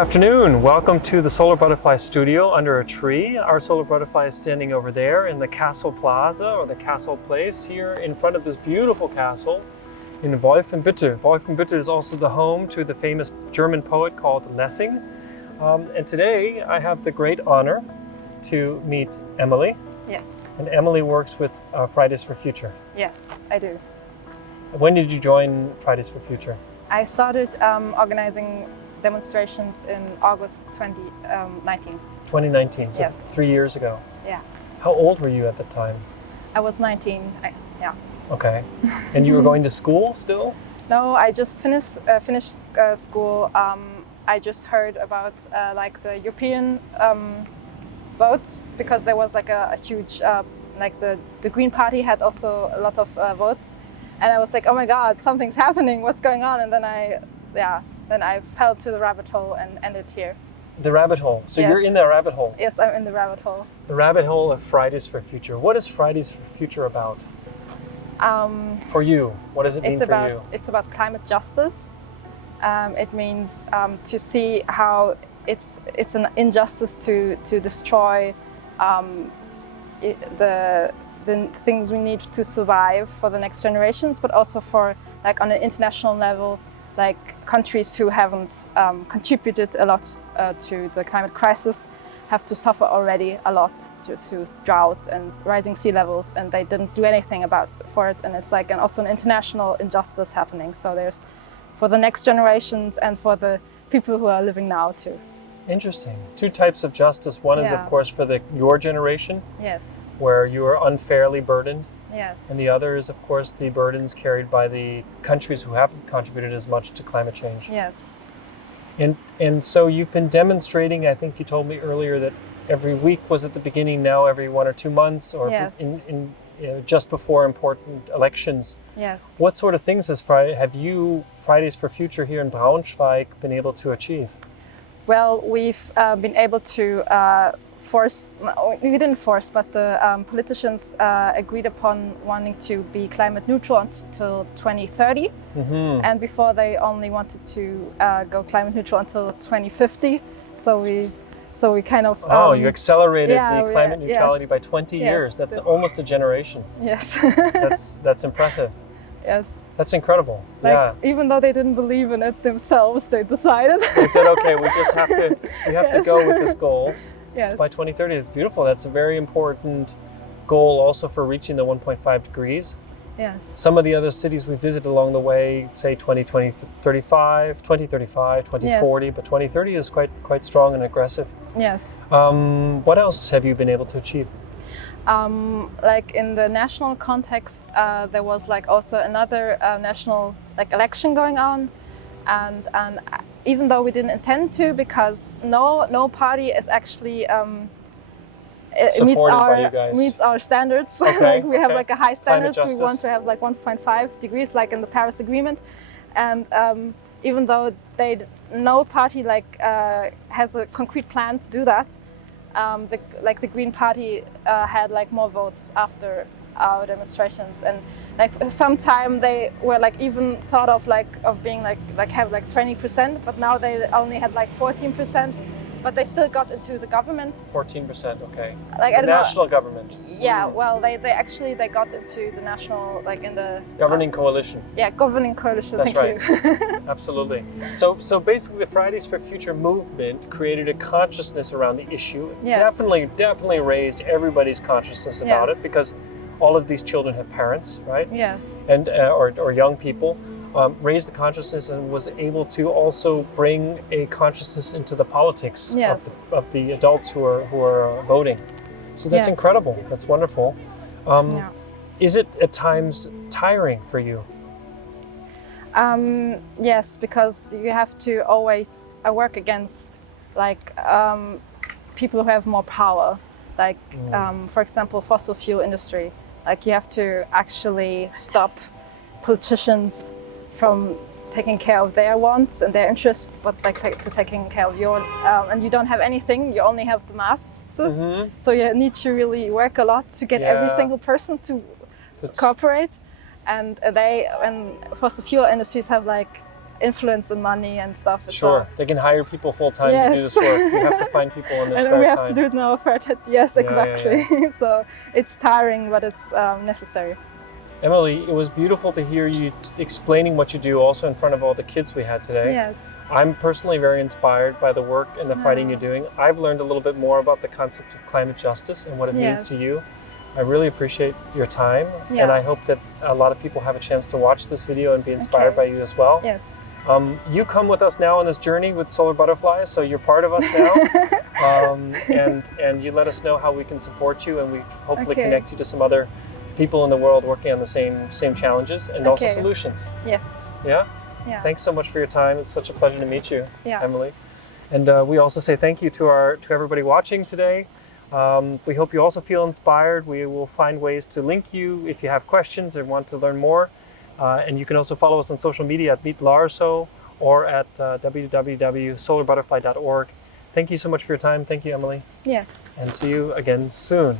afternoon. Welcome to the SolarButterfly studio under a tree. Our SolarButterfly is standing over there in the Castle Plaza or the Castle Place here in front of this beautiful castle in Wolfenbüttel. Wolfenbüttel is also the home to the famous German poet called Lessing. And today I have the great honor to meet Emilie. Yes. And Emilie works with Fridays for Future. Yes, I do. When did you join Fridays for Future? I started organizing demonstrations in August 2019. 2019, so Yes. 3 years ago. Yeah. How old were you at the time? I was 19. Yeah. Okay. And you were going to school still? No, I just finished school. I just heard about like the European votes, because there was like a huge like the Green Party had also a lot of votes, and I was like, oh my God, something's happening. What's going on? And then I fell to the rabbit hole and ended here. The rabbit hole. So Yes. You're in the rabbit hole. Yes, I'm in the rabbit hole. The rabbit hole of Fridays for Future. What is Fridays for Future about? For you, what does it mean for you? It's about climate justice. It means to see how it's an injustice to destroy the things we need to survive for the next generations, but also for like on an international level, like countries who haven't contributed a lot to the climate crisis have to suffer already a lot to drought and rising sea levels, and they didn't do anything for it. And it's like also an international injustice happening. So there's for the next generations and for the people who are living now too. Interesting. Two types of justice. One is, of course, for your generation, Yes. where you are unfairly burdened. Yes. And the other is, of course, the burdens carried by the countries who haven't contributed as much to climate change. Yes. And so you've been demonstrating, I think you told me earlier that every week was at the beginning, now every 1 or 2 months, or Yes. just before important elections. Yes. What sort of things have you, Fridays for Future here in Braunschweig, been able to achieve? Well, we've been able to we didn't force, but the politicians agreed upon wanting to be climate neutral until 2030. Mm-hmm. And before they only wanted to go climate neutral until 2050. So we kind of... you accelerated the climate yes. neutrality by 20 years. That's almost a generation. Yes. That's impressive. Yes. That's incredible. Like, even though they didn't believe in it themselves, they decided. They said, okay, we have to go with this goal. Yes. By 2030. It's beautiful. That's a very important goal also for reaching the 1.5 degrees. Yes. Some of the other cities we visit along the way say 2035, 2040, Yes. but 2030 is quite strong and aggressive. Yes. What else have you been able to achieve? Like in the national context, there was like also another national like election going on, and even though we didn't intend to, because no party is actually meets our standards. Okay, Like we have like a high standards. We justice. want to have like 1.5 degrees, like in the Paris Agreement, and even though no party like has a concrete plan to do that. The Green Party had like more votes after our demonstrations, and like sometime they were like even thought of being like have like 20%, but now they only had like 14%, but they still got into the government. 14%, okay. Like the national government. Yeah, well they got into the national, like in the Governing coalition. Yeah, governing coalition. That's Thank you. Absolutely. So basically the Fridays for Future movement created a consciousness around the issue. Yes. Definitely raised everybody's consciousness about Yes. it, because all of these children have parents, right? Yes. And or young people. Raised the consciousness and was able to also bring a consciousness into the politics Yes. of the adults who are voting. So that's Yes. incredible. That's wonderful. Yeah. Is it at times tiring for you? Yes, because you have to always work against like people who have more power, like for example fossil fuel industry. Like you have to actually stop politicians from taking care of their wants and their interests, but like to taking care of your and you don't have anything, you only have the masses. Mm-hmm. So you need to really work a lot to get every single person to cooperate. And fossil fuel industries have like influence and money and stuff. Sure, they can hire people full time to do this work. We have to find people in their and spare we have time. to do it now for it. Yes, Yeah, exactly. So it's tiring, but it's necessary. Emilie, it was beautiful to hear you explaining what you do also in front of all the kids we had today. Yes. I'm personally very inspired by the work and the fighting you're doing. I've learned a little bit more about the concept of climate justice and what it means to you. I really appreciate your time, and I hope that a lot of people have a chance to watch this video and be inspired by you as well. Yes. You come with us now on this journey with SolarButterfly, so you're part of us now. And you let us know how we can support you, and we hopefully connect you to some other people in the world working on the same challenges and also solutions. Yes. Yeah? Yeah. Thanks so much for your time. It's such a pleasure to meet you, Emilie. And we also say thank you to everybody watching today. We hope you also feel inspired. We will find ways to link you if you have questions and want to learn more. And you can also follow us on social media at Meet Larso or at www.solarbutterfly.org. Thank you so much for your time. Thank you, Emilie. Yes. And see you again soon.